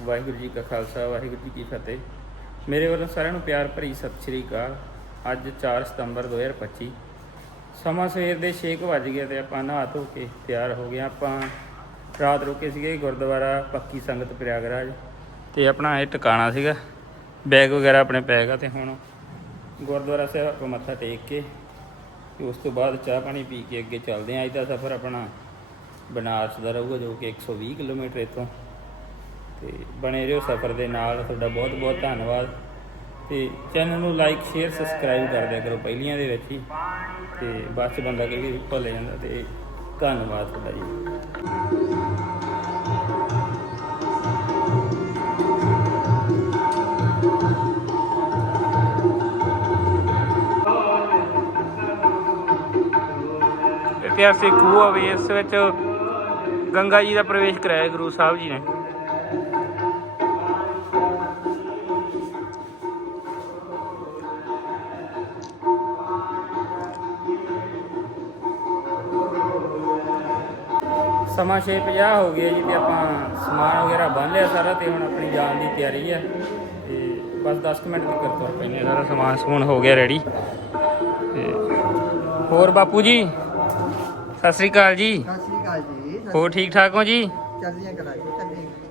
ਵਾਹਿਗੁਰੂ ਜੀ ਕਾ ਖਾਲਸਾ, ਵਾਹਿਗੁਰੂ ਜੀ ਕੀ ਫਤਿਹ। ਮੇਰੇ ਵੱਲੋਂ ਸਾਰਿਆਂ ਨੂੰ ਪਿਆਰ ਭਰੀ ਸਤਿ ਸ਼੍ਰੀ ਅਕਾਲ। ਅੱਜ 4 ਸਤੰਬਰ 2025 ਸਮਾਂ ਸਵੇਰ ਦੇ 6 ਵਜ ਗਏ ਤੇ ਆਪਾਂ ਨਹਾ ਧੋ ਕੇ ਤਿਆਰ ਹੋ ਗਏ ਆਪਾਂ ਰਾਤ ਰੁਕੇ ਸੀਗੇ ਗੁਰਦੁਆਰਾ ਪੱਕੀ ਸੰਗਤ ਪ੍ਰਯਾਗਰਾਜ ਤੇ ਆਪਣਾ ਇਹ ਟਿਕਾਣਾ ਸੀਗਾ। ਬੈਗ ਵਗੈਰਾ ਆਪਣੇ ਪੈਗਾ ਤੇ ਹੁਣ ਗੁਰਦੁਆਰਾ ਸਾਹਿਬ ਆਪਾਂ ਮੱਥਾ ਟੇਕ ਕੇ ਤੇ ਉਸ ਤੋਂ ਬਾਅਦ ਚਾਹ ਪਾਣੀ ਪੀ ਕੇ ਅੱਗੇ ਚੱਲਦੇ ਆਂ ਅੱਜ ਦਾ ਸਫ਼ਰ ਆਪਣਾ ਬਨਾਰਸ ਦਾ ਰਹੂਗਾ ਜੋ ਕਿ 120 ਕਿਲੋਮੀਟਰ ਇੱਥੋਂ। ਤੇ ਬਣੇ ਰਹੋ ਸਫ਼ਰ ਦੇ ਨਾਲ। ਤੁਹਾਡਾ ਬਹੁਤ ਬਹੁਤ ਧੰਨਵਾਦ। ਤੇ ਚੈਨਲ ਨੂੰ ਲਾਈਕ ਸ਼ੇਅਰ ਸਬਸਕ੍ਰਾਈਬ ਕਰ ਦਿਆ ਕਰੋ ਪਹਿਲੀਆਂ ਦੇ ਵਿੱਚ ਹੀ। ਤੇ ਬਾਅਦ ਚ ਬੰਦਾ ਕਈ ਭੁੱਲ ਜਾਂਦਾ ਤੇ ਧੰਨਵਾਦ ਤੁਹਾਡਾ ਜੀ। ਇਤਿਹਾਸਿਕ ਖੂਹ ਆ ਵੀ, ਇਸ ਵਿੱਚ ਗੰਗਾ ਜੀ ਦਾ ਪ੍ਰਵੇਸ਼ ਕਰਾਇਆ ਗੁਰੂ ਸਾਹਿਬ ਜੀ ਨੇ। ਸਮਾਂ 6:50 ਹੋ ਗਿਆ ਜੀ ਤੇ ਆਪਾਂ ਸਮਾਨ ਵਗੈਰਾ ਬੰਨ ਲਿਆ ਸਾਰਾ ਤੇ ਹੁਣ ਆਪਣੀ ਜਾਣ ਦੀ ਤਿਆਰੀ ਆ। ਤੇ ਬਸ 10 ਕੁ ਮਿੰਟ ਤੱਕ ਤੁਰ ਪੈਨੇ ਸਾਰਾ ਸਮਾਨ ਸਮੂਨ ਹੋ ਗਿਆ ਰੈਡੀ ਤੇ ਹੋਰ ਬਾਪੂ ਜੀ? ਸਤਿ ਸ੍ਰੀ ਅਕਾਲ ਜੀ। ਸਤਿ ਸ੍ਰੀ ਅਕਾਲ ਜੀ ਹੋਰ ਠੀਕ ਠਾਕ ਹੋ ਜੀ?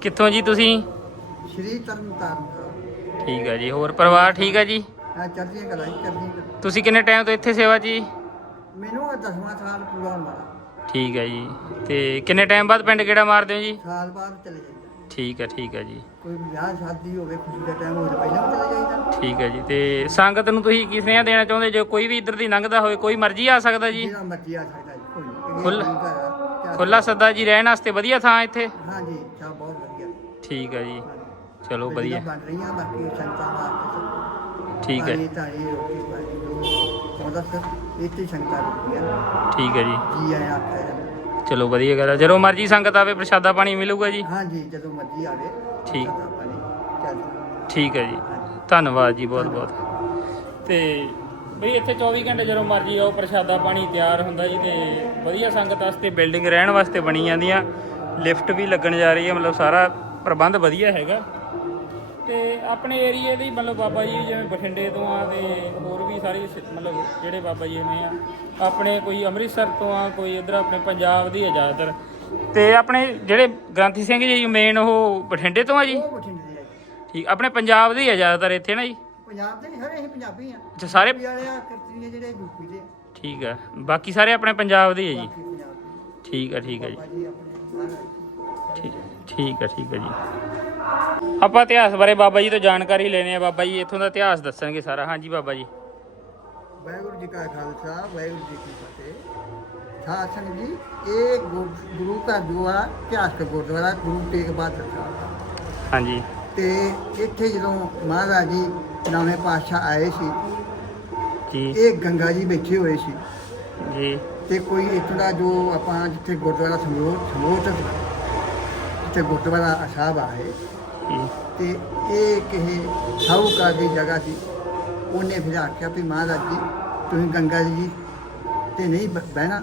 ਕਿੱਥੋਂ ਜੀ ਤੁਸੀਂ? ਸ਼੍ਰੀ ਤਰਨ ਤਾਰਨ ਠੀਕ ਹੈ ਜੀ ਹੋਰ ਪਰਿਵਾਰ ਠੀਕ ਹੈ ਜੀ? ਹਾਂ ਜੀ ਚੜ੍ਹਦੀਆਂ ਕਲਾ ਤੁਸੀਂ ਕਿੰਨੇ ਟਾਈਮ ਤੋਂ ਇੱਥੇ ਸੇਵਾ ਜੀ? ਮੈਨੂੰ ਇਹ ਦਸਵਾਂ ਸਾਲ ਪੂਰਾ ਹੋਣ ਵਾਲਾ। ਠੀਕ ਹੈ ਜੀ। ਤੇ ਕਿੰਨੇ ਟਾਈਮ ਬਾਅਦ ਪਿੰਡ ਕਿਹੜਾ ਮਾਰਦੇ ਹੋ ਜੀ? ਸਾਲ ਬਾਅਦ ਚਲੇ ਜਾਈਦਾ। ਠੀਕ ਹੈ ਠੀਕ ਹੈ ਜੀ। ਕੋਈ ਵਿਆਹ ਸ਼ਾਦੀ ਹੋਵੇ ਖੁਸ਼ੀ ਦਾ ਟਾਈਮ ਹੋਵੇ ਪਹਿਲਾਂ ਵੀ ਚਲੇ ਜਾਈਦਾ। ਠੀਕ ਹੈ ਜੀ। ਤੇ ਸੰਗਤ ਨੂੰ ਤੁਸੀਂ ਕੀ ਸੁਨੇਹਾ ਦੇਣਾ ਚਾਹੁੰਦੇ? ਜੋ ਕੋਈ ਵੀ ਇੱਧਰ ਦੀ ਲੰਘਦਾ ਹੋਵੇ ਕੋਈ ਮਰਜ਼ੀ ਆ ਸਕਦਾ ਜੀ? ਜਿਹੜਾ ਮਰਜ਼ੀ ਆ ਸਕਦਾ ਜੀ ਕੋਈ ਨਹੀਂ। ਖੁੱਲ੍ਹ- ਖੁੱਲਾ ਸੱਦਾ ਜੀ ਰਹਿਣ ਵਾਸਤੇ ਵਧੀਆ ਥਾਂ ਇੱਥੇ? ਹਾਂ ਜੀ ਸਭ ਬਹੁਤ ਵਧੀਆ। ਠੀਕ ਹੈ ਜੀ। ਚਲੋ ਵਧੀਆ ਬਿਲਡਿੰਗਾਂ ਬਣ ਰਹੀਆਂ ਬਾਕੀ ਸੰਗਤਾਂ ਵਾਸਤੇ ਠੀਕ ਹੈ। ਪਾਣੀ, ਧਾਣੀ ਰੋਟੀ ਪਾਣੀ ਜੋ ਉਹਦਾ ਸਰ ਠੀਕ ਹੈ ਜੀ। ਜੀ ਆਇਆ ਆਖਿਆ ਜਾਂਦਾ। ਚਲੋ ਵਧੀਆ ਗੱਲ ਹੈ ਜਦੋਂ ਮਰਜ਼ੀ ਸੰਗਤ ਆਵੇ ਪ੍ਰਸ਼ਾਦਾ ਪਾਣੀ ਮਿਲੂਗਾ ਜੀ। ਹਾਂ ਜੀ ਜਦੋਂ ਮਰਜ਼ੀ ਆਵੇ ਠੀਕ। ਚੱਲ ਠੀਕ ਹੈ ਜੀ। ਹਾਂਜੀ। ਧੰਨਵਾਦ ਜੀ ਬਹੁਤ ਬਹੁਤ। ਤੇ ਬਈ ਇੱਥੇ 24 ਘੰਟੇ ਜਦੋਂ ਮਰਜ਼ੀ ਆਓ ਪ੍ਰਸ਼ਾਦਾ ਪਾਣੀ ਤਿਆਰ ਹੁੰਦਾ ਜੀ ਤੇ ਵਧੀਆ ਸੰਗਤ ਵਾਸਤੇ ਬਿਲਡਿੰਗ ਰਹਿਣ ਵਾਸਤੇ ਬਣੀ ਜਾਂਦੀਆਂ। ਲਿਫਟ ਵੀ ਲੱਗਣ ਜਾ ਰਹੀ ਹੈ ਮਤਲਬ ਸਾਰਾ ਪ੍ਰਬੰਧ ਵਧੀਆ ਹੈਗਾ। ਤੇ ਆਪਣੇ ਏਰੀਏ ਦੀ ਮਤਲਬ ਬਾਬਾ ਜੀ ਜਿਵੇਂ ਬਠਿੰਡੇ ਤੋਂ ਆ ਤੇ ਹੋਰ ਵੀ ਸਾਰੀ ਸ- ਮਤਲਬ ਜਿਹੜੇ ਬਾਬਾ ਜੀ ਨੇ ਆ ਆਪਣੇ ਕੋਈ ਅੰਮ੍ਰਿਤਸਰ ਤੋਂ ਆ ਕੋਈ ਇਧਰ ਆਪਣੇ ਪੰਜਾਬ ਦੀ ਆ ਜ਼ਿਆਦਾਤਰ। ਤੇ ਆਪਣੇ ਜਿਹੜੇ ਗ੍ਰੰਥੀ ਸਿੰਘ ਜੀ ਮੇਨ ਉਹ ਬਠਿੰਡੇ ਤੋਂ ਆ ਜੀ? ਉਹ ਬਠਿੰਡੇ ਦੇ ਆ ਜੀ। ਠੀਕ ਆਪਣੇ ਪੰਜਾਬ ਦੇ ਹੀ ਆ ਜ਼ਿਆਦਾਤਰ ਇੱਥੇ ਨਾ ਜੀ? ਪੰਜਾਬ ਦੇ ਨਹੀਂ ਸਾਰੇ ਅਸੀਂ ਪੰਜਾਬੀ ਆ। ਅੱਛਾ ਸਾਰੇ ਪੰਜਾਬੀ ਵਾਲੇ ਆ ਕਰਤਰੀਏ ਜਿਹੜੇ ਯੂਪੀ ਦੇ। ਠੀਕ ਆ ਬਾਕੀ ਸਾਰੇ ਆਪਣੇ ਪੰਜਾਬ ਦੇ ਹੀ ਆ ਜੀ? ਬਾਕੀ ਪੰਜਾਬ ਦੇ। ਠੀਕ ਆ ਠੀਕ ਆ ਜੀ। ਆਪਣੇ ਠੀਕ ਠੀਕ ਆ ਠੀਕ ਆ ਜੀ। ਆਪਾਂ ਇਤਿਹਾਸ ਬਾਰੇ ਬਾਬਾ ਜੀ ਤੋਂ ਜਾਣਕਾਰੀ ਲੈਣੇ ਆ ਬਾਬਾ ਜੀ ਇੱਥੋਂ ਦਾ ਇਤਿਹਾਸ ਦੱਸਣਗੇ ਸਾਰਾ। ਹਾਂਜੀ ਬਾਬਾ ਜੀ। ਵਾਹਿਗੁਰੂ ਜੀ ਕਾ ਖਾਲਸਾ ਵਾਹਿਗੁਰੂ ਜੀ ਕੀ ਫਤਿਹ। ਸਾਧ ਸੰਗਤ ਜੀ ਇਹ ਗੁਰ- ਗੁਰੂ ਘਰ ਜੋ ਆ ਇਤਿਹਾਸਕ ਗੁਰਦੁਆਰਾ ਗੁਰੂ ਤੇਗ ਬਹਾਦਰ ਸਾਹਿਬ ਦਾ। ਹਾਂਜੀ। ਤੇ ਇੱਥੇ ਜਦੋਂ ਮਹਾਰਾਜ ਜੀ ਨਵੇਂ ਪਾਤਸ਼ਾਹ ਆਏ ਸੀ ਜੀ। ਇਹ ਗੰਗਾ ਜੀ ਬੈਠੇ ਹੋਏ ਸੀ। ਜੀ। ਤੇ ਕੋਈ ਇੱਥੋਂ ਦਾ ਜੋ ਆਪਾਂ ਜਿੱਥੇ ਗੁਰਦੁਆਰਾ ਸਮੋਤ ਸਮੋਤ ਜਿੱਥੇ ਗੁਰਦੁਆਰਾ ਸਾਹਿਬ ਆਏ ਤੇ ਇਹ ਕਿਸੇ ਸਾਹੂਕਾਰ ਦੀ ਜਗ੍ਹਾ ਸੀ। ਉਹਨੇ ਫਿਰ ਆਖਿਆ ਵੀ ਮਹਾਰਾਜ ਜੀ, ਤੁਸੀਂ ਗੰਗਾ ਜੀ ਤੇ ਨਹੀਂ ਬਹਿਣਾ।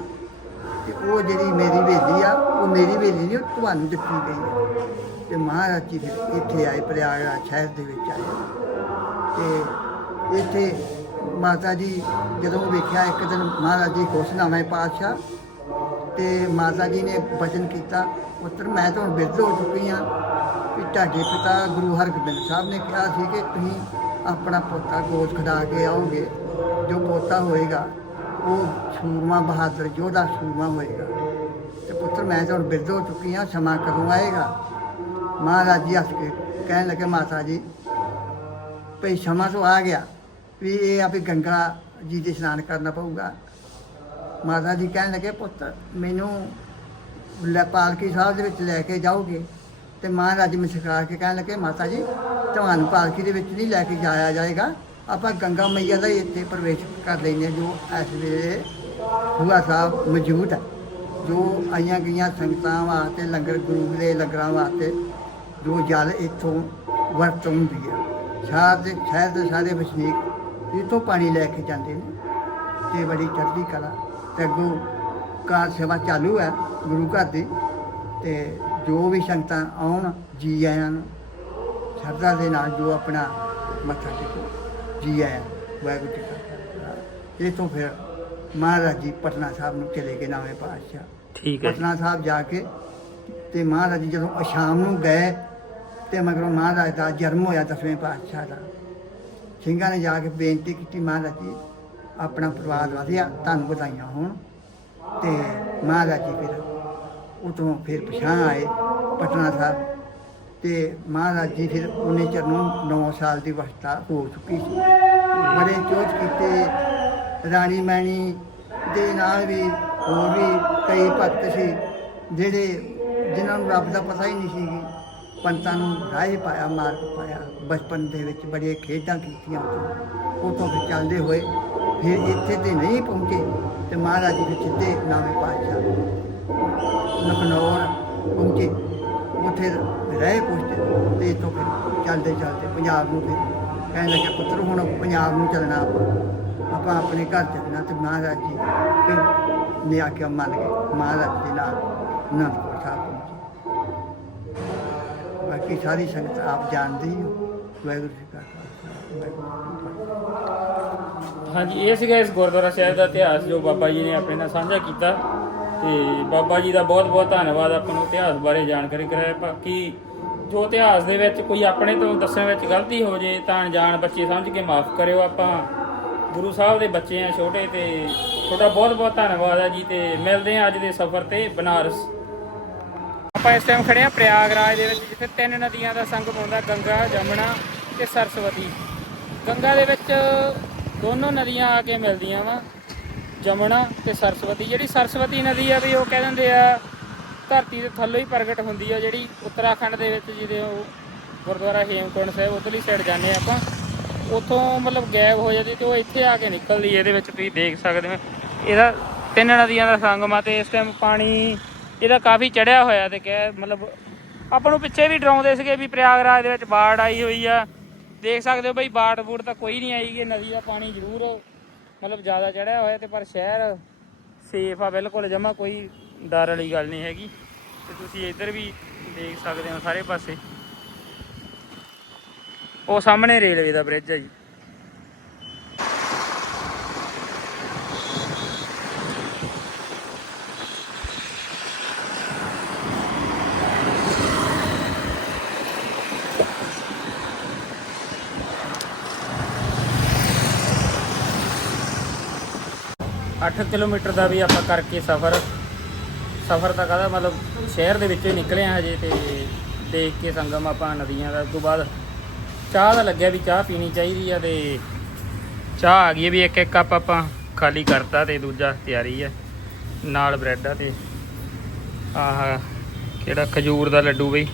ਤੇ ਉਹ ਜਿਹੜੀ ਮੇਰੀ ਹਵੇਲੀ ਆ, ਉਹ ਮੇਰੀ ਹਵੇਲੀ ਨਹੀਂ ਤੁਹਾਨੂੰ ਦਿੱਤੀ ਗਈ ਹੈ ਤੇ ਮਹਾਰਾਜ ਜੀ ਫਿਰ ਇੱਥੇ ਆਏ, ਪ੍ਰਯਾਗਰਾਜ ਸ਼ਹਿਰ ਦੇ ਵਿੱਚ ਆਏ। ਤੇ ਇੱਥੇ ਮਾਤਾ ਜੀ ਜਦੋਂ ਵੇਖਿਆ, ਇੱਕ ਦਿਨ ਮਹਾਰਾਜ ਜੀ ਖੁਸ਼ਨਾਮੇ ਪਾਤਸ਼ਾਹ। ਤੇ ਮਾਤਾ ਜੀ ਨੇ ਵਚਨ ਕੀਤਾ, ਪੁੱਤਰ, ਮੈਂ ਤਾਂ ਹੁਣ ਬਿਰਧ ਹੋ ਚੁੱਕੀ ਹਾਂ। ਵੀ ਤੁਹਾਡੇ ਪਿਤਾ ਗੁਰੂ ਹਰਗੋਬਿੰਦ ਸਾਹਿਬ ਨੇ ਕਿਹਾ ਸੀ ਕਿ ਤੁਸੀਂ ਆਪਣਾ ਪੋਤਾ ਗੋਦ ਖੜਾ ਕੇ ਆਓਗੇ, ਜੋ ਪੋਤਾ ਹੋਏਗਾ, ਉਹ ਸੂਰਮਾ ਬਹਾਦਰ ਯੋਧਾ ਸੂਰਮਾ ਹੋਏਗਾ। ਤੇ ਪੁੱਤਰ, ਮੈਂ ਤਾਂ ਹੁਣ ਬਿਰਧ ਹੋ ਚੁੱਕੀ ਹਾਂ, ਸਮਾਂ ਕਦੋਂ ਆਏਗਾ? ਮਹਾਰਾਜ ਜੀ ਹੱਸ ਕੇ ਕਹਿਣ ਲੱਗੇ, ਮਾਤਾ ਜੀ, ਭਈ ਸਮਾਂ ਤੋਂ ਆ ਗਿਆ ਵੀ ਇਹ ਆ ਵੀ ਗੰਗਾ ਜੀ ਦੇ ਇਸ਼ਨਾਨ ਕਰਨਾ ਪਊਗਾ। ਮਾਤਾ ਜੀ ਕਹਿਣ ਲੱਗੇ ਪੁੱਤ ਮੈਨੂੰ ਲੈ ਪਾਲਕੀ ਸਾਹਿਬ ਦੇ ਵਿੱਚ ਲੈ ਕੇ ਜਾਓਗੇ? ਤੇ ਮਹਾਰਾਜ ਮੁਸਕਰਾ ਕੇ ਕਹਿਣ ਲੱਗੇ, ਮਾਤਾ ਜੀ ਤੁਹਾਨੂੰ ਪਾਲਕੀ ਦੇ ਵਿੱਚ ਨਹੀਂ ਲੈ ਕੇ ਜਾਇਆ ਜਾਏਗਾ। ਆਪਾਂ ਗੰਗਾ ਮਈਆ ਦਾ ਹੀ ਇੱਥੇ ਪ੍ਰਵੇਸ਼ ਕਰ ਲੈਂਦੇ ਹਾਂ, ਜੋ ਇਸ ਵੇਲੇ ਹੁਆ ਸਾਹਿਬ ਮੌਜੂਦ ਹੈ। ਜੋ ਆਈਆਂ ਗਈਆਂ ਸੰਗਤਾਂ ਵਾਸਤੇ, ਲੰਗਰ ਗੁਰੂ ਦੇ ਲੰਗਰਾਂ ਵਾਸਤੇ, ਜੋ ਜਲ ਇੱਥੋਂ ਵਰਤ ਹੁੰਦੀ ਹੈ। ਸ਼ਹਿਰ ਦੇ ਸ਼ਹਿਰ ਦੇ ਸਾਰੇ ਵਸਨੀਕ ਇੱਥੋਂ ਪਾਣੀ ਲੈ ਕੇ ਜਾਂਦੇ ਨੇ। ਤੇ ਬੜੀ ਚੜ੍ਹਦੀ ਕਲਾ ਤੇ ਅੱਗੋਂ ਕਾਰ ਸੇਵਾ ਚਾਲੂ ਹੈ ਗੁਰੂ ਘਰ ਦੀ। ਤੇ ਜੋ ਵੀ ਸੰਗਤਾਂ ਆਉਣ ਜੀ ਆਇਆਂ ਨੂੰ ਸ਼ਰਧਾ ਦੇ ਨਾਲ ਜੋ ਆਪਣਾ ਮੱਥਾ ਟੇਕੋ ਜੀ ਆਇਆ ਵਾਹਿਗੁਰੂ ਜੀ ਕਾ ਖਾਲਸਾ। ਇਹ ਤੋਂ ਫਿਰ ਮਹਾਰਾਜ ਜੀ ਪਟਨਾ ਸਾਹਿਬ ਨੂੰ ਚਲੇ ਗਏ ਨਵੇਂ ਪਾਤਸ਼ਾਹ। ਠੀਕ ਹੈ। ਪਟਨਾ ਸਾਹਿਬ ਜਾ ਕੇ ਤੇ ਮਹਾਰਾਜ ਜੀ ਜਦੋਂ ਸ਼ਾਮ ਨੂੰ ਗਏ ਤੇ ਮਗਰੋਂ ਮਹਾਰਾਜ ਦਾ ਜਨਮ ਹੋਇਆ ਦਸਵੇਂ ਪਾਤਸ਼ਾਹ ਦਾ। ਸਿੰਘਾਂ ਨੇ ਜਾ ਕੇ ਬੇਨਤੀ ਕੀਤੀ ਮਹਾਰਾਜ ਜੀ ਆਪਣਾ ਪਰਿਵਾਰ ਵਧਿਆ ਤੁਹਾਨੂੰ ਵਧਾਈਆਂ ਹੋਣ ਤੇ ਮਹਾਰਾਜ ਜੀ ਫਿਰ ਉਤੋਂ ਫਿਰ ਪਛਾਣ ਆਏ, ਪਟਨਾ ਸਾਹਿਬ। ਤੇ ਮਹਾਰਾਜ ਜੀ ਫਿਰ ਉਹਨੇ ਚਿਰ ਨੂੰ 9 ਸਾਲ ਦੀ ਅਵਸਥਾ ਹੋ ਚੁੱਕੀ ਸੀ। ਬੜੇ ਚੋਟ ਕੀਤੇ, ਰਾਣੀ ਮੈਣੀ ਦੇ ਨਾਲ ਵੀ ਹੋਰ ਵੀ ਕਈ ਭਗਤ ਸੀ, ਜਿਹੜੇ ਜਿਨ੍ਹਾਂ ਨੂੰ ਰੱਬ ਦਾ ਪਤਾ ਹੀ ਨਹੀਂ ਸੀ ਪੰਤਾਂ ਨੂੰ ਰਾਹ ਪਾਇਆ, ਮਾਰਗ ਪਾਇਆ। ਬਚਪਨ ਦੇ ਵਿੱਚ ਬੜੀਆਂ ਖੇਡਾਂ ਕੀਤੀਆਂ ਉਤੋਂ ਉਤੋਂ ਫਿਰ ਚੱਲਦੇ ਹੋਏ, ਫਿਰ ਇੱਥੇ ਤੇ ਨਹੀਂ ਪਹੁੰਚੇ, ਤੇ ਮਹਾਰਾਜ ਜੀ ਦੇ ਸਿੱਧੇ ਨਾਵੇਂ ਪਾਤਸ਼ਾਹ। ਲਖਨੌਰ ਪਹੁੰਚੇ। ਉੱਥੇ ਰਹੇ ਕੁਛ ਤੇ ਇੱਥੋਂ ਫਿਰ ਚੱਲਦੇ ਚੱਲਦੇ ਪੰਜਾਬ ਨੂੰ ਫਿਰ ਕਹਿਣ ਲੱਗੇ, ਪੁੱਤਰ, ਹੁਣ ਪੰਜਾਬ ਨੂੰ ਚੱਲਣਾ ਆਪਾਂ। ਆਪਾਂ ਆਪਣੇ ਘਰ ਚੱਲਣਾ। ਤੇ ਮਹਾਰਾਜ ਜੀ ਫਿਰ ਨੇ ਆਖਿਆ, ਮੰਨ ਗਏ। ਮਹਾਰਾਜ ਦੇ ਨਾਲ ਅਨੰਦਪੁਰ ਸਾਹਿਬ ਪਹੁੰਚੇ। ਬਾਕੀ ਸਾਰੀ ਸੰਗਤ ਆਪ ਜਾਣਦੇ ਹੀ ਹੋ। ਵਾਹਿਗੁਰੂ ਜੀ ਕਾ ਖਾਲਸਾ, ਵਾਹਿਗੁਰੂ ਹਾਂਜੀ, ਇਹ ਸੀਗਾ ਇਸ ਗੁਰਦੁਆਰਾ ਸਾਹਿਬ ਦਾ ਇਤਿਹਾਸ ਜੋ ਬਾਬਾ ਜੀ ਨੇ ਆਪਣੇ ਨਾਲ ਸਾਂਝਾ ਕੀਤਾ। ਤੇ ਬਾਬਾ ਜੀ ਦਾ ਬਹੁਤ ਬਹੁਤ ਧੰਨਵਾਦ, ਆਪਾਂ ਨੂੰ ਇਤਿਹਾਸ ਬਾਰੇ ਜਾਣਕਾਰੀ ਕਰਾਇਆ। ਬਾਕੀ ਜੋ ਇਤਿਹਾਸ ਦੇ ਵਿੱਚ ਕੋਈ ਆਪਣੇ ਤੋਂ ਦੱਸਣ ਵਿੱਚ ਗਲਤੀ ਹੋ ਜੇ ਤਾਂ ਅਣਜਾਣ ਬੱਚੇ ਸਮਝ ਕੇ ਮਾਫ ਕਰਿਓ। ਆਪਾਂ ਗੁਰੂ ਸਾਹਿਬ ਦੇ ਬੱਚੇ ਆ ਛੋਟੇ ਤੇ ਤੁਹਾਡਾ ਬਹੁਤ ਬਹੁਤ ਧੰਨਵਾਦ ਹੈ ਜੀ ਤੇ ਮਿਲਦੇ ਆ ਅੱਜ ਦੇ ਸਫ਼ਰ ਤੇ ਬਨਾਰਸ। ਆਪਾਂ ਇਸ ਟਾਈਮ ਖੜੇ ਆ ਪ੍ਰਯਾਗਰਾਜ ਦੇ ਵਿੱਚ, ਜਿੱਥੇ ਤਿੰਨ ਨਦੀਆਂ ਦਾ ਸੰਗਮ ਹੁੰਦਾ, ਗੰਗਾ, ਜਮਨਾ ਤੇ ਸਰਸਵਤੀ। ਗੰਗਾ ਦੇ ਵਿੱਚ ਦੋਨੋਂ ਨਦੀਆਂ ਆ ਕੇ ਮਿਲਦੀਆਂ ਵਾ। ਜਮਨਾ ਤੇ ਸਰਸਵਤੀ, ਜਿਹੜੀ ਸਰਸਵਤੀ ਨਦੀ ਆ ਵੀ ਉਹ ਕਹਿ ਦਿੰਦੇ ਆ, ਧਰਤੀ ਦੇ ਥੱਲੋਂ ਹੀ ਪ੍ਰਗਟ ਹੁੰਦੀ ਆ, ਜਿਹੜੀ ਉੱਤਰਾਖੰਡ ਦੇ ਵਿੱਚ ਜਿਹਦੇ ਉਹ ਗੁਰਦੁਆਰਾ ਹੇਮਕੁੰਡ ਸਾਹਿਬ ਉਧਰਲੀ ਸਾਈਡ ਜਾਂਦੇ ਆ ਆਪਾਂ। ਉੱਥੋਂ ਮਤਲਬ ਗਾਇਬ ਹੋ ਜਾਂਦੀ ਤੇ ਉਹ ਇੱਥੇ ਆ ਕੇ ਨਿਕਲਦੀ ਇਹਦੇ ਵਿੱਚ ਤੁਸੀਂ ਦੇਖ ਸਕਦੇ ਹੋ। ਇਹਦਾ ਤਿੰਨ ਨਦੀਆਂ ਦਾ ਸੰਗਮ ਆ ਤੇ ਇਸ ਟਾਈਮ ਪਾਣੀ ਇਹਦਾ ਕਾਫੀ ਚੜਿਆ ਹੋਇਆ ਤੇ ਕਹਿ ਮਤਲਬ ਆਪਾਂ ਨੂੰ ਪਿੱਛੇ ਵੀ ਡਰਾਉਂਦੇ ਸੀਗੇ ਵੀ ਪ੍ਰਯਾਗਰਾਜ ਦੇ ਵਿੱਚ ਬਾੜ ਆਈ ਹੋਈ ਆ। ਦੇਖ ਸਕਦੇ ਹੋ ਬਈ ਬਾੜ ਬੂੜ ਤਾਂ ਕੋਈ ਨਹੀਂ ਆਈ ਕਿ ਨਦੀ ਦਾ ਪਾਣੀ ਜ਼ਰੂਰ ਮਤਲਬ ਜ਼ਿਆਦਾ ਚੜਿਆ ਹੋਇਆ ਤੇ ਪਰ ਸ਼ਹਿਰ ਸੇਫ ਆ, ਬਿਲਕੁਲ ਜਮਾ ਕੋਈ ਡਰ ਵਾਲੀ ਗੱਲ ਨਹੀਂ ਹੈਗੀ। ਤੇ ਤੁਸੀਂ ਇੱਧਰ ਵੀ ਦੇਖ ਸਕਦੇ ਹੋ ਸਾਰੇ ਪਾਸੇ। ਉਹ ਸਾਹਮਣੇ ਰੇਲਵੇ ਦਾ ਬ੍ਰਿਜ ਹੈ ਜੀ। ਅੱਠ ਕਿਲੋਮੀਟਰ ਦਾ ਵੀ ਆਪਾਂ ਕਰਕੇ ਸਫ਼ਰ ਸਫ਼ਰ ਤਾਂ ਕਹਦਾ ਮਤਲਬ ਸ਼ਹਿਰ ਦੇ ਵਿੱਚੋਂ ਹੀ ਨਿਕਲੇ ਆ ਹਜੇ ਤੇ ਦੇਖ ਕੇ ਸੰਗਮ ਆਪਾਂ ਨਦੀਆਂ ਦਾ, ਉਸ ਤੋਂ ਬਾਅਦ ਚਾਹ ਦਾ ਲੱਗਿਆ ਵੀ ਚਾਹ ਪੀਣੀ ਚਾਹੀਦੀ ਆ ਤੇ ਚਾਹ ਆ ਗਈ ਹੈ ਵੀ ਇੱਕ ਇੱਕ ਕੱਪ ਆਪਾਂ ਖਾਲੀ ਕਰਤਾ ਤੇ ਦੂਜਾ ਤਿਆਰੀ ਹੈ ਨਾਲ ਬ੍ਰੈਡ ਆ ਤੇ ਆਹ ਕਿਹੜਾ ਖਜੂਰ ਦਾ ਲੱਡੂ ਬਈ,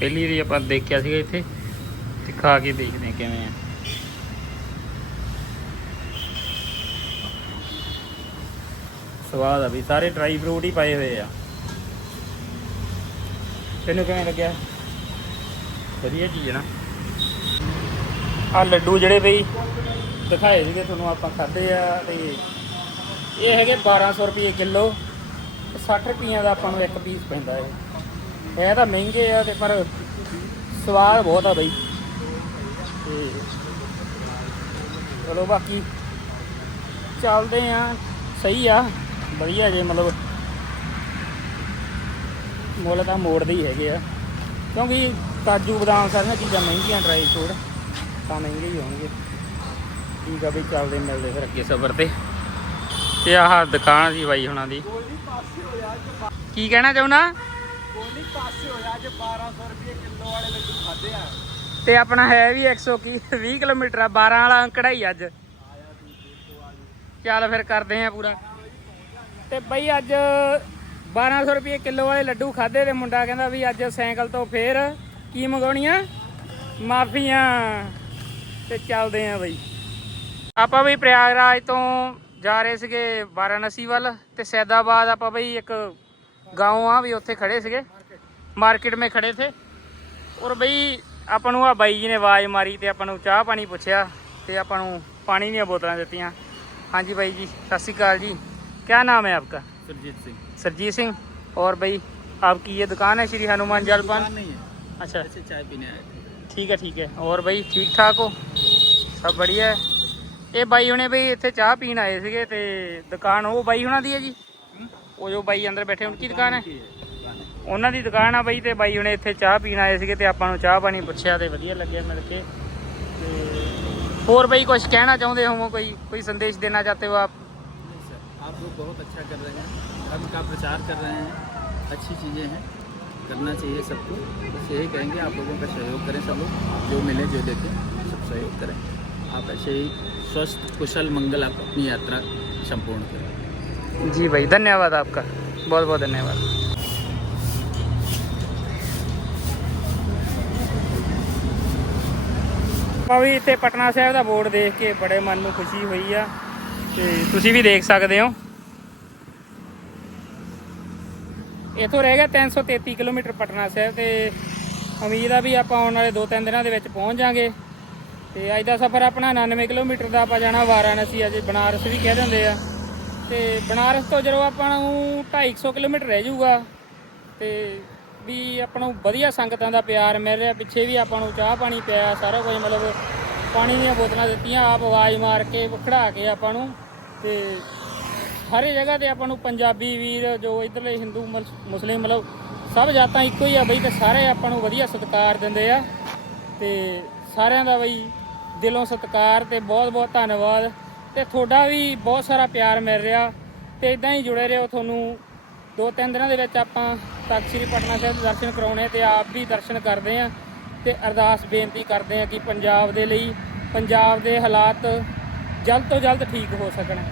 ਪਹਿਲੀ ਵਾਰੀ ਆਪਾਂ ਦੇਖਿਆ ਸੀਗਾ ਇੱਥੇ ਤੇ ਖਾ ਕੇ ਦੇਖਦੇ ਹਾਂ ਕਿਵੇਂ ਆ। ਸਵਾਦ ਆ ਵੀ, ਸਾਰੇ ਡਰਾਈ ਫਰੂਟ ਹੀ ਪਾਏ ਹੋਏ ਆ। ਤੈਨੂੰ ਕਿਵੇਂ ਲੱਗਿਆ? ਵਧੀਆ ਚੀਜ਼ ਹੈ ਨਾ। ਆ ਲੱਡੂ ਜਿਹੜੇ ਬਈ ਦਿਖਾਏ ਸੀਗੇ ਤੁਹਾਨੂੰ ਆਪਾਂ ਖਾਦੇ ਆ ਤੇ ਇਹ ਹੈਗੇ 1200 ਰੁਪਏ ਕਿਲੋ 60 ਰੁਪਈਆਂ ਦਾ ਆਪਾਂ ਨੂੰ ਇੱਕ ਪੀਸ ਪੈਂਦਾ ਇਹ। ਇਹ ਤਾਂ ਮਹਿੰਗੇ ਆ ਤੇ ਪਰ ਸਵਾਦ ਬਹੁਤ ਆ ਬਈ। ਤੇ ਚਲੋ ਬਾਕੀ ਚੱਲਦੇ ਆ, ਸਹੀ ਆ। ਵਧੀਆ ਜੇ ਮਤਲਬ ਮੁੱਲ ਤਾਂ ਮੋੜਦੇ ਹੀ ਹੈਗੇ ਆ। ਕਿਉਂਕਿ ਕਾਜੂ ਬਦਾਮ ਸਾਰੀਆਂ ਚੀਜ਼ਾਂ ਮਹਿੰਗੀਆਂ ਡਰਾਈ ਫਰੂਟ ਤਾਂ ਮਹਿੰਗੇ ਹੀ ਹੋਣਗੇ। ਠੀਕ ਆ ਬਈ ਚੱਲਦੇ ਮਿਲਦੇ ਫਿਰ ਅੱਗੇ ਸਫ਼ਰ ਤੇ। ਤੇ ਆਹ ਦੁਕਾਨ ਸੀ ਬਾਈ ਹੁਣਾਂ ਦੀ। ਕੀ ਕਹਿਣਾ ਚਾਹੁੰਦਾ? ਕੋਲੀ ਪਾਸੇ ਹੋਇਆ ਅੱਜ 1200 ਰੁਪਏ ਕਿਲੋ ਵਾਲੇ ਲੱਡੂ ਖਾਦੇ ਆ। ਤੇ ਆਪਣਾ ਹੈ ਵੀ 120 20 ਕਿਲੋਮੀਟਰ ਆ 12 ਵਾਲਾ ਅੰਕੜਾ ਹੀ ਅੱਜ। ਚੱਲ ਫਿਰ ਕਰਦੇ ਆ ਪੂਰਾ। ਤੇ ਬਈ ਅੱਜ 1200 ਰੁਪਏ ਕਿਲੋ ਵਾਲੇ ਲੱਡੂ ਖਾਦੇ ਤੇ ਮੁੰਡਾ ਕਹਿੰਦਾ ਵੀ ਅੱਜ ਸਾਈਕਲ ਤੋਂ ਫੇਰ ਕੀ ਮੰਗਾਉਣੀਆਂ ਮਾਫੀਆਂ ਤੇ ਚੱਲਦੇ ਆ ਬਈ ਆਪਾਂ ਬਈ ਪ੍ਰਯਾਗਰਾਜ ਤੋਂ ਜਾ ਰਹੇ ਸੀਗੇ ਵਾਰਾਣਸੀ ਵੱਲ ਤੇ ਸੈਦਾਬਾਦ ਆਪਾਂ ਬਈ ਇੱਕ گاؤں ਆ ਵੀ ਉੱਥੇ ਖੜੇ ਸੀਗੇ ਮਾਰਕੀਟ ਮੇ ਖੜੇ ਥੇ ਔਰ ਬਈ ਆਪਾਂ ਨੂੰ ਆ ਬਾਈ ਜੀ ਨੇ ਆਵਾਜ਼ ਮਾਰੀ ਤੇ ਆਪਾਂ ਨੂੰ ਚਾਹ ਪਾਣੀ ਪੁੱਛਿਆ ਤੇ ਆਪਾਂ ਨੂੰ ਪਾਣੀ ਦੀਆਂ ਬੋਤਲਾਂ ਦਿੱਤੀਆਂ ਹਾਂਜੀ ਬਾਈ ਜੀ ਸਤਿ ਸ਼੍ਰੀ ਅਕਾਲ जी क्या नाम है आपका ਸਰਜੀਤ ਸਿੰਘ सरजीत सिंह और भाई आपकी ये दुकान है श्री हनुमान जलपान नहीं है अच्छा ऐसे चाय पीने आए थे ਠੀਕ ਹੈ ਠੀਕ ਹੈ ਹੋਰ ਬਾਈ ਠੀਕ ਠਾਕ ਹੋ ਸਭ ਬੜੀਆ ਹੈ ਇਹ ਬਾਈ ਹੁਣੇ ਬਈ ਇੱਥੇ ਚਾਹ ਪੀਣ ਆਏ ਸੀਗੇ ਤੇ ਦੁਕਾਨ ਉਹ ਬਾਈ ਹੁਣਾਂ ਦੀ ਹੈ ਜੀ ਉਹ ਜੋ ਬਾਈ ਅੰਦਰ ਬੈਠੇ ਉਹਨਾਂ ਦੀ ਦੁਕਾਨ ਹੈ ਉਹਨਾਂ ਦੀ ਦੁਕਾਨ ਆ ਬਾਈ ਤੇ ਬਾਈ ਹੁਣੇ ਇੱਥੇ ਚਾਹ ਪੀਣ ਆਏ ਸੀਗੇ ਤੇ ਆਪਾਂ ਨੂੰ ਚਾਹ ਪਾਣੀ ਪੁੱਛਿਆ ਤੇ ਵਧੀਆ ਲੱਗਿਆ ਮਿਲ ਕੇ ਤੇ ਹੋਰ ਬਾਈ ਕੁਝ ਕਹਿਣਾ ਚਾਹੁੰਦੇ ਹੋ ਕੋਈ ਕੋਈ ਸੰਦੇਸ਼ ਦੇਣਾ ਚਾਹਤੇ ਹੋ ਆਪ नहीं सर आप लोग बहुत अच्छा कर रहे हैं धर्म का प्रचार कर रहे हैं अच्छी चीज़ें हैं करना चाहिए सबको बस यही कहेंगे आप लोगों का सहयोग करें सब लोग जो मिले जो देखें सब सहयोग करें आप ऐसे ही स्वस्थ कुशल मंगल आप अपनी यात्रा संपूर्ण करें जी भाई धन्यवाद आपका बहुत बहुत धन्यवाद ਆਪਾਂ ਵੀ ਇੱਥੇ ਪਟਨਾ ਸਾਹਿਬ ਦਾ ਬੋਰਡ ਦੇਖ ਕੇ ਬੜੇ ਮਨ ਨੂੰ ਖੁਸ਼ੀ ਹੋਈ ਆ ਤੇ ਤੁਸੀਂ ਵੀ ਦੇਖ ਸਕਦੇ ਹੋ। ਇੱਥੋਂ ਰਹਿ ਗਿਆ 333 ਕਿਲੋਮੀਟਰ ਪਟਨਾ ਸਾਹਿਬ ਤੇ ਉਮੀਦ ਆ ਵੀ ਆਪਾਂ ਆਉਣ ਵਾਲੇ 2-3 ਦਿਨਾਂ ਦੇ ਵਿੱਚ ਪਹੁੰਚ ਜਾਾਂਗੇ। ਤੇ ਅੱਜ ਦਾ ਸਫ਼ਰ ਆਪਣਾ 99 ਕਿਲੋਮੀਟਰ ਦਾ, ਆਪਾਂ ਜਾਣਾ ਵਾਰਾਣਸੀ, ਅਜੇ ਬਨਾਰਸ ਵੀ ਕਹਿ ਦਿੰਦੇ ਆ। ਤੇ ਬਨਾਰਸ ਤੋਂ ਜਦੋਂ ਆਪਾਂ ਨੂੰ 250 ਕਿਲੋਮੀਟਰ ਰਹਿ ਜਾਊਗਾ ਤੇ ਵੀ ਆਪਾਂ ਨੂੰ ਵਧੀਆ ਸੰਗਤਾਂ ਦਾ ਪਿਆਰ ਮਿਲ ਰਿਹਾ, ਪਿੱਛੇ ਵੀ ਆਪਾਂ ਨੂੰ ਚਾਹ ਪਾਣੀ ਪਿਆ, ਸਾਰਾ ਕੁਝ ਮਤਲਬ ਪਾਣੀ ਦੀਆਂ ਬੋਤਲਾਂ ਦਿੱਤੀਆਂ, ਆਪ ਆਵਾਜ਼ ਮਾਰ ਕੇ ਵਖੜਾ ਕੇ ਆਪਾਂ ਨੂੰ। ਤੇ ਹਰੇ ਜਗ੍ਹਾ ਤੇ ਆਪਾਂ ਨੂੰ ਪੰਜਾਬੀ ਵੀਰ, ਜੋ ਇਧਰਲੇ ਹਿੰਦੂ ਮੁਸ- ਮੁਸਲਿਮ ਮਤਲਬ ਸਭ ਜਾਤਾਂ ਇੱਕੋ ਹੀ ਆ ਬਈ ਤੇ ਸਾਰੇ ਆਪਾਂ ਨੂੰ ਵਧੀਆ ਸਤਿਕਾਰ ਦਿੰਦੇ ਆ ਤੇ ਸਾਰਿਆਂ ਦਾ ਬਈ ਦਿਲੋਂ ਸਤਿਕਾਰ ਤੇ ਬਹੁਤ ਬਹੁਤ ਧੰਨਵਾਦ ਤੇ ਤੁਹਾਡਾ ਵੀ ਬਹੁਤ ਸਾਰਾ ਪਿਆਰ ਮਿਲ ਰਿਹਾ ਤੇ ਇਦਾਂ ਹੀ ਜੁੜੇ ਰਹੋ ਤੁਹਾਨੂੰ ਦੋ ਤਿੰਨ ਦਿਨਾਂ ਦੇ ਵਿੱਚ ਆਪਾਂ ਤਖਤ ਸ੍ਰੀ ਪਟਨਾ ਸਾਹਿਬ ਦੇ ਦਰਸ਼ਨ ਕਰਾਉਣੇ ਤੇ ਆਪ ਵੀ ਦਰਸ਼ਨ ਕਰਦੇ ਆ ਤੇ ਅਰਦਾਸ ਬੇਨਤੀ ਕਰਦੇ ਆ ਕਿ ਪੰਜਾਬ ਦੇ ਲਈ, ਪੰਜਾਬ ਦੇ ਹਾਲਾਤ ਜਲਦ ਤੋਂ ਜਲਦ ਠੀਕ ਹੋ ਸਕਣ।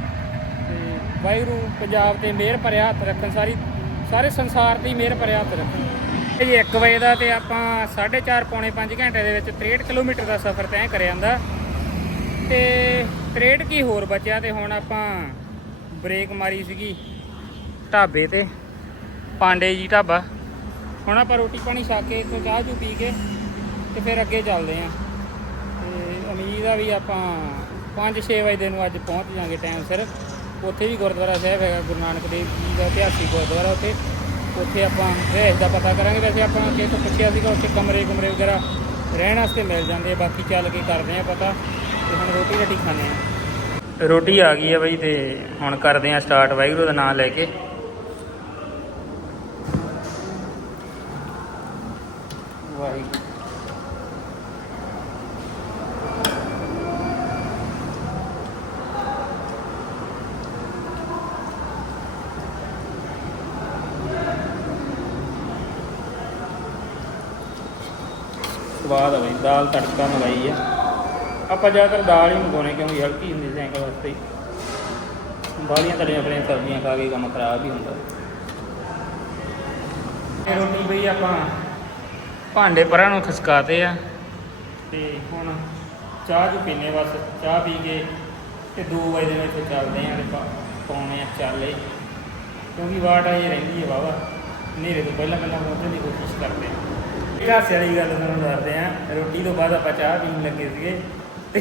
ਤੇ ਵਾਹਿਗੁਰੂ ਪੰਜਾਬ ਤੇ ਮਿਹਰ ਭਰਿਆ ਹੱਥ ਰੱਖਣ, ਸਾਰੀ, ਸਾਰੇ ਸੰਸਾਰ ਤੇ ਹੀ ਮਿਹਰ ਭਰਿਆ ਹੱਥ ਰੱਖਣ। ਇਹ 1 ਵਜੇ ਦਾ ਤੇ ਆਪਾਂ 4.5 ਪੌਣੇ 5 ਘੰਟੇ ਦੇ ਵਿੱਚ 63 ਕਿਲੋਮੀਟਰ ਦਾ ਸਫ਼ਰ ਤੈਅ ਕਰਿਆ ਜਾਂਦਾ ਤੇ 63 ਕੀ ਹੋਰ ਬਚਿਆ ਤੇ ਹੁਣ ਆਪਾਂ ਬ੍ਰੇਕ ਮਾਰੀ ਸੀਗੀ ਢਾਬੇ ਤੇ, ਪਾਂਡੇ ਜੀ ਢਾਬਾ। ਹੁਣ ਆਪਾਂ ਰੋਟੀ ਪਾਣੀ ਛਾ ਕੇ ਇੱਥੋਂ ਚਾਹ ਚੂ ਪੀ ਕੇ ਤੇ ਫਿਰ ਅੱਗੇ ਚੱਲਦੇ ਆਂ। ਤੇ ਉਮੀਦ ਆ ਵੀ ਆਪਾਂ 5-6 ਵਜੇ ਨੂੰ ਅੱਜ ਪਹੁੰਚ ਜਾਾਂਗੇ ਟਾਈਮ ਸਿਰ। ਉੱਥੇ ਵੀ ਗੁਰਦੁਆਰਾ ਸਾਹਿਬ ਹੈਗਾ ਗੁਰੂ ਨਾਨਕ ਦੇਵ ਜੀ ਦਾ ਇਤਿਹਾਸਿਕ ਗੁਰਦੁਆਰਾ ਉੱਥੇ। ਉੱਥੇ ਆਪਾਂ ਰਹਿਸ਼ ਦਾ ਪਤਾ ਕਰਾਂਗੇ। ਵੈਸੇ ਆਪਾਂ ਕਿਸੇ ਤੋਂ ਪੁੱਛਿਆ ਸੀਗਾ ਉੱਥੇ ਕਮਰੇ ਕਮਰੇ ਵਗੈਰਾ ਰਹਿਣ ਵਾਸਤੇ ਮਿਲ ਜਾਂਦੇ ਆ ਬਾਕੀ ਚੱਲ ਕੇ ਕਰਦੇ ਆ ਪਤਾ। ਤੇ ਹੁਣ ਰੋਟੀ ਰੋਟੀ ਖਾਣੇ ਆ। ਰੋਟੀ ਆ ਗਈ ਆ ਬਈ ਤੇ ਹੁਣ ਕਰਦੇ ਆ ਸਟਾਰਟ ਵਾਹਿਗੁਰੂ ਦਾ ਨਾਮ ਲੈ ਕੇ। ਵਾਹਿਗੁਰੂ ਸਵਾਦ ਆ ਬਈ ਦਾਲ ਤੜਕਾ ਮਲਾਈ ਆ। ਆਪਾਂ ਜ਼ਿਆਦਾਤਰ ਦਾਲ ਹੀ ਮੰਗਾਉਣੇ ਕਿਉਂਕਿ ਹਲਕੀ ਹੁੰਦੀ ਸਾਈਕਲ ਵਾਸਤੇ ਬਾਲੀਆਂ ਤਲੀਆਂ ਫਲੀਆਂ ਸਬਜ਼ੀਆਂ ਖਾ ਕੇ ਕੰਮ ਖਰਾਬ ਹੀ ਹੁੰਦਾ। ਇਹ ਰੋਟੀ ਬਈ ਆਪਾਂ ਭਾਂਡੇ ਪਰਾਂ ਨੂੰ ਖਸਕਾਤੇ ਆ। ਤੇ ਹੁਣ ਚਾਹ ਚੂ ਪੀਨੇ ਬਸ। ਚਾਹ ਪੀ ਕੇ ਤੇ 2 ਵਜੇ ਦੇ ਵਿੱਚ ਚੱਲਦੇ ਆਂ ਤੇ ਪਾ- ਪਾਉਣੇ ਆ ਚਾਲੇ। ਕਿਉਂਕਿ ਵਾਟ ਆਈ ਰਹਿੰਦੀ ਹੈ ਵਾਵਾ ਹਨੇਰੇ ਤੋਂ ਪਹਿਲਾਂ ਪਹਿਲਾਂ ਪਹੁੰਚਣ ਦੀ ਕੋਸ਼ਿਸ਼ ਕਰਦੇ ਆ। ਇਹ ਹਾਸੇ ਵਾਲੀ ਗੱਲ ਤੁਹਾਨੂੰ ਦੱਸਦੇ ਆ ਰੋਟੀ ਤੋਂ ਬਾਅਦ ਆਪਾਂ ਚਾਹ ਪੀਣ ਲੱਗੇ ਸੀਗੇ। ਤੇ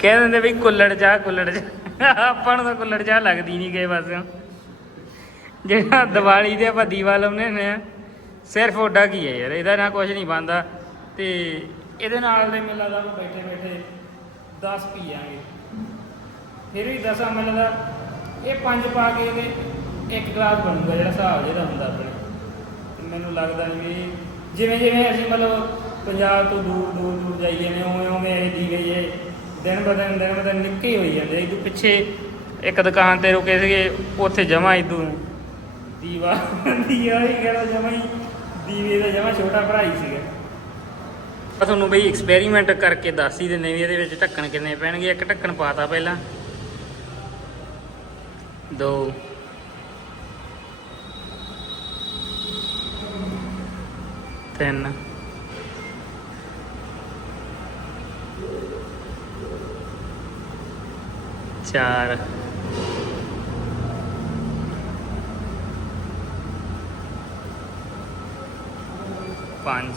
ਕਹਿ ਦਿੰਦੇ ਵੀ ਕੁੱਲੜ ਚਾਹ ਕੁੱਲੜ ਚਾਹ। ਆਪਾਂ ਨੂੰ ਤਾਂ ਕੁੱਲੜ ਚਾਹ ਲੱਗਦੀ ਨਹੀਂ ਗਏ ਪਾਸਿਓਂ। ਜਿਹੜਾ ਦੀਵਾਲੀ ਤੇ ਆਪਾਂ ਦੀਵਾ ਲਾਉਂਦੇ ਹੁੰਦੇ ਆ ਸਿਰਫ ਓਡਾ ਕੀ ਹੈ ਯਾਰ, ਇਹਦਾ ਨਾ ਕੁਝ ਨਹੀਂ ਬੰਦਾ ਤੇ ਇਹਦੇ ਨਾਲ ਦੇ ਮੇਲਾ ਦਾ ਬੈਠੇ ਬੈਠੇ 10 ਪੀਆਂਗੇ ਫਿਰ ਵੀ 10 ਮਿਲ ਦਾ ਇਹ ਪੰਜ ਪਾ ਕੇ ਇਹਦੇ ਇੱਕ ਗਲਾਸ ਬਣੂਗਾ ਜਿਹੜਾ ਹਿਸਾਬ ਜਿਹਦਾ ਹੁੰਦਾ ਆਪਣੇ। ਤੇ ਮੈਨੂੰ ਲੱਗਦਾ ਨਹੀਂ ਵੀ ਜਿਵੇਂ ਜਿਵੇਂ ਅਸੀਂ ਮਤਲਬ ਪੰਜਾਬ ਤੋਂ ਦੂਰ ਦੂਰ ਦੂਰ ਜਾਈ ਜਾਂਦੇ ਉਵੇਂ ਉਵੇਂ ਇਹ ਦੀਵੇ ਜੇ ਦਿਨ ਬ ਦਿਨ ਦਿਨ ਬ ਦਿਨ ਨਿੱਕੇ ਹੋਈ ਜਾਂਦੇ ਇਦੋਂ ਪਿੱਛੇ ਇੱਕ ਦੁਕਾਨ ਤੇ ਰੁਕੇ ਸੀਗੇ, ਉੱਥੇ ਜਮਾ ਇਦੋਂ ਦੀਵਾ ਦੀਵਾ ਹੀ ਕਹਿੰਦਾ ਜਮਾ ਹੀ, ਦੀਵੇ ਦਾ ਜਮਾ ਛੋਟਾ ਭਰਾ ਹੀ ਸੀਗਾ। ਆ ਤੁਹਾਨੂੰ ਬਈ ਐਕਸਪੈਰੀਮੈਂਟ ਕਰਕੇ ਦੱਸ ਹੀ ਦਿੰਦੇ ਵੀ ਇਹਦੇ ਵਿੱਚ ਢੱਕਣ ਕਿੰਨੇ ਪੈਣਗੇ। ਇੱਕ ਢੱਕਣ ਪਾਤਾ ਪਹਿਲਾਂ। ਦੋ। ਤਿੰਨ। ਚਾਰ। ਪੰਜ।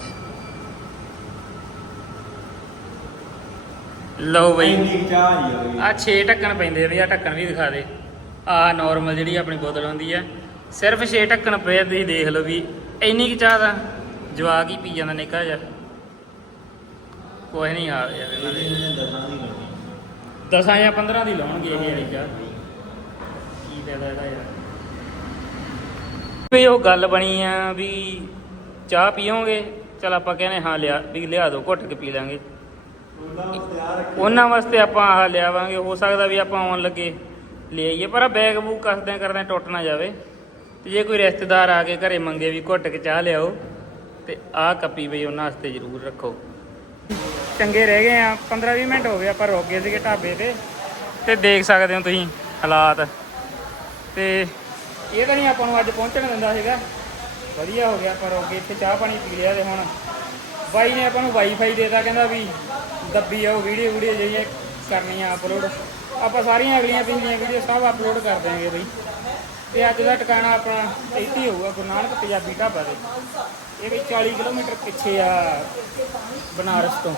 ਲਓ ਬਈ। ਚਾਹ ਹੀ ਹੋਈ ਆ 6 ਢੱਕਣ ਪੈਂਦੇ ਵੀ ਆ ਢੱਕਣ ਵੀ ਦਿਖਾ ਦੇ। ਆ ਨਾਰਮਲ ਜਿਹੜੀ ਆਪਣੀ ਬੋਤਲ ਹੁੰਦੀ ਆ ਸਿਰਫ 6 ਢੱਕਣ ਪਏ ਆ, ਤੁਸੀਂ ਦੇਖ ਲਓ ਵੀ ਇੰਨੀ ਕਿ ਚਾਹ ਦਾ। ਜਵਾਕ ਹੀ ਪੀ ਜਾਂਦਾ ਨਿੱਕਾ ਯਾਰ ਕੁਛ ਨਹੀਂ ਆ ਯਾਰ ਇਹਨਾਂ ਦੇ ਦਸਾਂ ਜਾਂ 15 ਦੀ ਲਾਉਣਗੇ ਇਹ ਵਾਲੀ ਚਾਹ। ਕੀ ਫਾਇਦਾ ਇਹਦਾ ਯਾਰ। ਵੀ ਉਹ ਗੱਲ ਬਣੀ ਆ ਵੀ ਚਾਹ ਪੀਓਗੇ, ਚਲ ਆਪਾਂ ਕਹਿੰਦੇ ਹਾਂ ਲਿਆ, ਵੀ ਲਿਆ ਦੋ, ਘੁੱਟ ਕੇ ਪੀ ਲਾਂਗੇ। ਉਹਨਾਂ ਵਾਸਤੇ ਆਪਾਂ ਆਹ ਲਿਆਵਾਂਗੇ, ਹੋ ਸਕਦਾ ਵੀ ਆਪਾਂ ਆਉਣ ਲੱਗੇ, ਲੈ ਆਈਏ, ਪਰ ਬੈਗ ਬੂਗ ਕੱਸਦਿਆਂ ਕਰਦਿਆਂ ਟੁੱਟ ਨਾ ਜਾਵੇ। ਤੇ ਜੇ ਕੋਈ ਰਿਸ਼ਤੇਦਾਰ ਆ ਕੇ ਘਰੇ ਮੰਗੇ ਵੀ ਘੁੱਟ ਕੇ ਚਾਹ ਲਿਆਓ ਤੇ ਆਹ ਕੱਪੀ ਬਈ ਉਹਨਾਂ ਵਾਸਤੇ ਜ਼ਰੂਰ ਰੱਖੋ। ਚੰਗੇ ਰਹਿ ਗਏ ਆ 15 20 ਮਿੰਟ ਹੋ ਗਏ ਆਪਾਂ ਰੁਕ ਗਏ ਸੀਗੇ ਢਾਬੇ ਤੇ। ਤੇ ਦੇਖ ਸਕਦੇ ਹੋ ਤੁਸੀਂ ਹਾਲਾਤ। ਤੇ ਇਹ ਤਾਂ ਨਹੀਂ ਆਪਾਂ ਨੂੰ ਅੱਜ ਪਹੁੰਚਣ ਦਿੰਦਾ ਸੀਗਾ। ਵਧੀਆ ਹੋ ਗਿਆ ਆਪਾਂ ਰੁਕ ਗਏ ਇੱਥੇ ਚਾਹ ਪਾਣੀ ਪੀ ਲਿਆ ਤੇ ਹੁਣ। ਬਾਈ ਨੇ ਆਪਾਂ ਨੂੰ ਵਾਈਫਾਈ ਦੇਤਾ ਕਹਿੰਦਾ ਵੀ ਦੱਬੀ ਆਓ ਵੀਡੀਓ ਵੀਡੀਓ ਜਿਹੜੀਆਂ ਕਰਨੀਆਂ ਅਪਲੋਡ ਆਪਾਂ ਸਾਰੀਆਂ ਅਗਲੀਆਂ ਪਿਛਲੀਆਂ ਵੀਡੀਓ ਸਭ ਅਪਲੋਡ ਕਰ ਦਿਆਂਗੇ ਬਈ। ਤੇ ਅੱਜ ਦਾ ਟਿਕਾਣਾ ਆਪਣਾ ਇੱਥੇ ਹੀ ਹੋਊਗਾ, ਗੁਰੂ ਨਾਨਕ ਪੰਜਾਬੀ ਢਾਬਾ ਤੇ। ਇਹ ਵੀ 40 ਕਿਲੋਮੀਟਰ ਪਿੱਛੇ ਆ ਬਨਾਰਸ ਤੋਂ।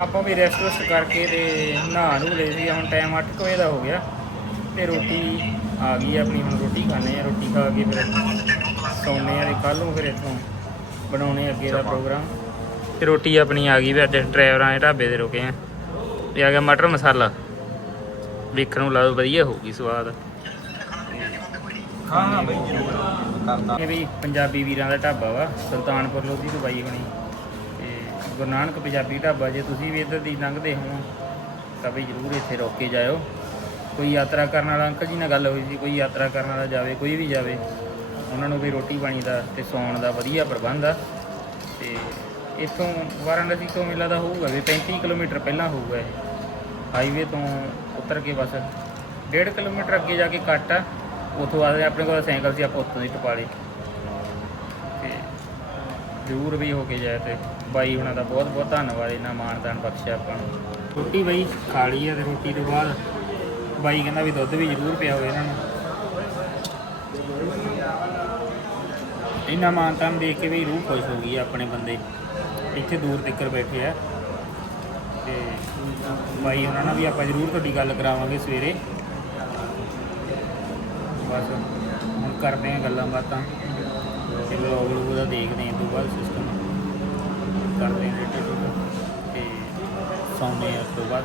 ਆਪਾਂ ਵੀ ਰੈਸਟ ਰੁਸਟ ਕਰਕੇ ਤੇ ਨਹਾ ਨੂੰ ਲਏ ਸੀ, ਹੁਣ ਟਾਈਮ 8 ਵਜੇ ਦਾ ਹੋ ਗਿਆ। ਤੇ ਰੋਟੀ ਆ ਗਈ ਆਪਣੀ, ਹੁਣ ਰੋਟੀ ਖਾਣੇ ਆ। ਰੋਟੀ ਖਾ ਕੇ ਫਿਰ ਸੌਣੇ ਆ ਤੇ ਕੱਲ ਨੂੰ ਫਿਰ ਇੱਥੋਂ ਬਣਾਉਣੇ ਅੱਗੇ ਦਾ ਪ੍ਰੋਗਰਾਮ। ਤੇ ਰੋਟੀ ਆਪਣੀ ਆ ਗਈ ਵੀ ਅੱਜ ਡਰਾਈਵਰਾਂ ਦੇ ਢਾਬੇ ਤੇ ਰੁਕੇ ਆ। ਤੇ ਆ ਗਿਆ ਮਟਰ ਮਸਾਲਾ। ਵੇਖਣ ਨੂੰ ਲੱਗਦਾ ਵਧੀਆ ਹੋਊਗੀ ਸਵਾਦ। ਹਾਂ ਹਾਂ ਬਈ ਕਰਦਾ ਇਹ ਵੀ ਪੰਜਾਬੀ ਵੀਰਾਂ ਦਾ ਢਾਬਾ ਵਾ, ਸੁਲਤਾਨਪੁਰ ਲੋਧੀ ਤੋਂ ਬਾਈ ਬਣੀ ਤੇ ਗੁਰੂ ਨਾਨਕ ਪੰਜਾਬੀ ਢਾਬਾ, ਜੇ ਤੁਸੀਂ ਵੀ ਇੱਧਰ ਦੀ ਲੰਘਦੇ ਹੋ, ਤਾਂ ਵੀ ਜ਼ਰੂਰ ਇੱਥੇ ਰੋਕ ਕੇ ਜਾਇਓ। ਕੋਈ ਯਾਤਰਾ ਕਰਨ ਵਾਲਾ, ਅੰਕਲ ਜੀ ਨਾਲ ਗੱਲ ਹੋਈ ਸੀ, ਕੋਈ ਯਾਤਰਾ ਕਰਨ ਵਾਲਾ ਜਾਵੇ, ਕੋਈ ਵੀ ਜਾਵੇ, ਉਹਨਾਂ ਨੂੰ ਵੀ ਰੋਟੀ ਪਾਣੀ ਦਾ ਤੇ ਸੌਣ ਦਾ ਵਧੀਆ ਪ੍ਰਬੰਧ ਆ। ਤੇ ਇੱਥੋਂ ਵਾਰਾਣਸੀ ਤੋਂ ਮੇਲਾ ਦਾ ਹੋਊਗਾ ਵੀ 35 ਕਿਲੋਮੀਟਰ ਪਹਿਲਾਂ ਹੋਊਗਾ ਇਹ। ਹਾਈਵੇ ਤੋਂ ਉਤਰ ਕੇ ਬਸ 1.5 ਕਿਲੋਮੀਟਰ ਅੱਗੇ ਜਾ ਕੇ ਕੱਟ ਆ। ਉੱਥੋਂ ਬਾਅਦ ਆਪਣੇ ਕੋਲ ਸਾਈਕਲ ਸੀ, ਆਪਾਂ ਉੱਥੋਂ ਦੀ ਟਪਾ ਲਈ ਤੇ ਜ਼ਰੂਰ ਵੀ ਹੋ ਕੇ ਜਾਏ ਤੇ ਬਾਈ ਉਹਨਾਂ ਦਾ ਬਹੁਤ ਬਹੁਤ ਧੰਨਵਾਦ ਇਹਨਾਂ ਮਾਨਦਾਨ ਬਖਸ਼ਿਆ ਆਪਾਂ ਨੂੰ। ਰੋਟੀ ਬਾਈ ਖਾ ਲਈ ਹੈ ਤੇ ਰੋਟੀ ਤੋਂ ਬਾਅਦ ਬਾਈ ਕਹਿੰਦਾ ਵੀ ਦੁੱਧ ਵੀ ਜ਼ਰੂਰ ਪਿਆ ਹੋਵੇ ਇਹਨਾਂ ਨੂੰ। ਇਹਨਾਂ ਮਾਨਤਾਨ ਦੇਖ ਕੇ ਵੀ ਰੂਹ ਖੁਸ਼ ਹੋ ਗਈ ਆ ਆਪਣੇ ਬੰਦੇ। ਇੱਥੇ ਦੂਰ ਤੱਕਰ ਬੈਠੇ ਆ। ਤੇ ਬਾਈ ਉਹਨਾਂ ਨਾਲ ਵੀ ਆਪਾਂ ਜ਼ਰੂਰ ਤੁਹਾਡੀ ਗੱਲ ਕਰਾਵਾਂਗੇ ਸਵੇਰੇ। ਬਸ ਹੁਣ ਕਰਦੇ ਆ ਗੱਲਾਂ ਬਾਤਾਂ। ਤੇ ਵਲੌਗ ਵਲੂਗ ਦਾ ਦੇਖਦੇ ਆ ਤੋਂ ਬਾਅਦ ਸਿਸਟਮ ਕਰਦੇ ਆ ਰੇਟੇ ਤੇ ਸੌਂਦੇ ਆ ਉਸ ਤੋਂ ਬਾਅਦ।